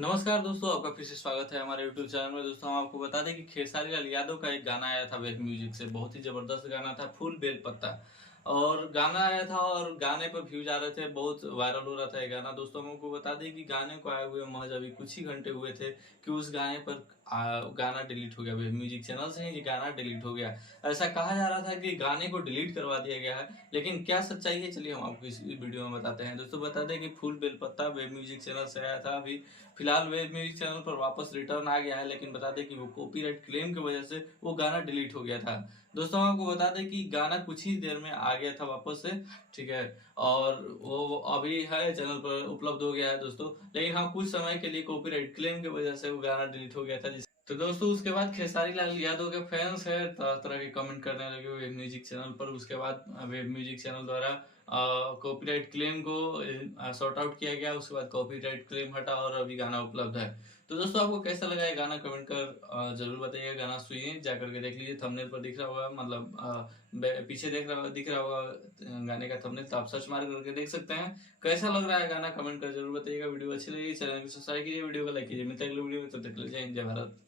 नमस्कार दोस्तों, आपका फिर से स्वागत है हमारे यूट्यूब चैनल में। दोस्तों, हम आपको बता दें कि खेसारी लाल यादव का एक गाना आया था वेब म्यूजिक से। बहुत ही जबरदस्त गाना था, फूल बेलपत्ता। और गाना आया था और गाने पर व्यूज आ रहे थे, बहुत वायरल हो रहा था ये गाना। दोस्तों, हम आपको बता दें कि गाने को आए हुए महज अभी कुछ ही घंटे हुए थे कि उस गाने पर गाना डिलीट हो गया। वेब म्यूजिक चैनल से ही ये गाना डिलीट हो गया। ऐसा कहा जा रहा था कि गाने को डिलीट करवा दिया गया है, लेकिन क्या सच्चाई है, चलिए हम आपको इस वीडियो में बताते हैं। दोस्तों, बता दें कि फूल बेलपत्ता वेब म्यूजिक चैनल से आया था। अभी फिलहाल वेब म्यूजिक चैनल पर वापस रिटर्न आ गया है, लेकिन बता दें कि वो कॉपीराइट क्लेम की वजह से वो गाना डिलीट हो गया था। दोस्तों, हम आपको बता दें कि गाना कुछ ही देर में आ गया था वापस से, ठीक है। और वो अभी है चैनल पर उपलब्ध हो गया है दोस्तों, लेकिन हाँ, कुछ समय के लिए कॉपीराइट क्लेम की वजह से वो गाना डिलीट हो गया था। तो दोस्तों, उसके बाद खेसारी लाल यादव के फैंस है तरह तरह के कमेंट करने लगे वेब म्यूजिक चैनल पर। उसके बाद वेब म्यूजिक चैनल द्वारा कॉपीराइट क्लेम को सॉर्ट आउट किया गया। उसके बाद कॉपीराइट क्लेम हटा और अभी गाना उपलब्ध है। तो दोस्तों, आपको कैसा लगा ये गाना, कमेंट कर जरूर बताइए। गाना सुनिए, जाकर के देख लीजिए, थंबनेल पर दिख रहा होगा, मतलब पीछे दिख रहा होगा गाने का थंबनेल, तो आप सर्च मार करके देख सकते हैं। कैसा लग रहा है गाना, कमेंट कर जरूर बताइएगा। वीडियो अच्छी लगी चैनल को सब्सक्राइब कीजिए, वीडियो को लाइक कीजिए। मिलते हैं अगले वीडियो में, तब तक के लिए जय हिंद, जय भारत।